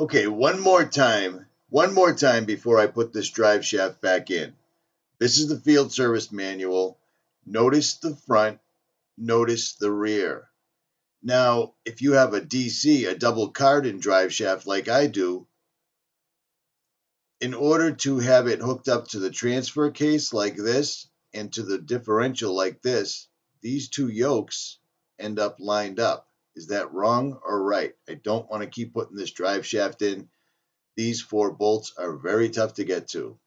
Okay, one more time before I put this drive shaft back in. This is the field service manual. Notice the front, notice the rear. Now, if you have a DC, a double Cardon drive shaft like I do, in order to have it hooked up to the transfer case like this and to the differential like this, these two yokes end up lined up. Is that wrong or right? I don't want to keep putting this drive shaft in. These 4 bolts are very tough to get to.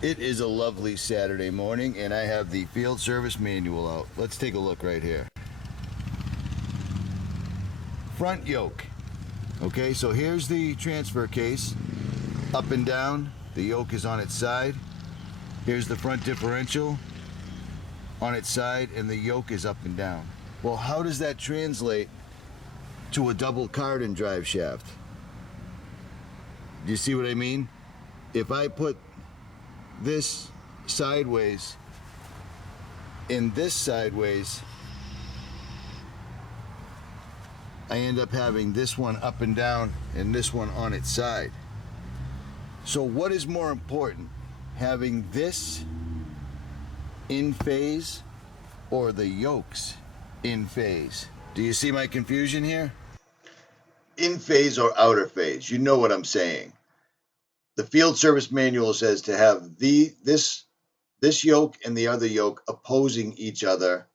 It is a lovely Saturday morning and I have the field service manual out. Let's take a look right here. Front yoke. Okay, so here's the transfer case. Up and down, the yoke is on its side. Here's the front differential on its side, and the yoke is up and down. Well, how does that translate to a double Cardon drive shaft? Do you see what I mean? If I put this sideways and this sideways, I end up having this one up and down and this one on its side. So what is more important, having this in phase or the yokes in phase? Do you see my confusion here? In phase or outer phase, you know what I'm saying. The field service manual says to have this yoke and the other yoke opposing each other,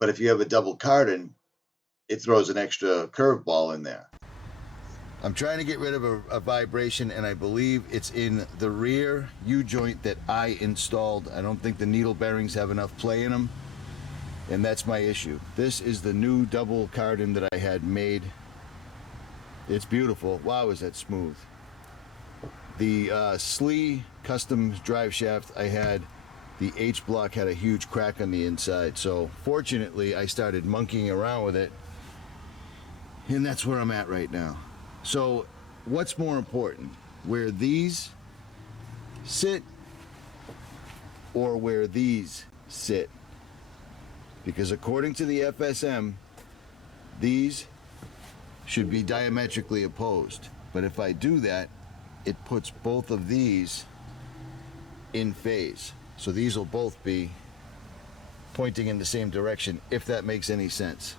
but if you have a double Cardon, it throws an extra curveball in there. I'm trying to get rid of a vibration, and I believe it's in the rear U-joint that I installed. I don't think the needle bearings have enough play in them, and that's my issue. This is the new double Cardon that I had made. It's beautiful. Wow, is that smooth. The Slee custom drive shaft I had, the H-block had a huge crack on the inside, so fortunately I started monkeying around with it, and that's where I'm at right now. So what's more important, where these sit or where these sit? Because according to the FSM, these should be diametrically opposed. But if I do that, it puts both of these in phase. So these will both be pointing in the same direction, if that makes any sense.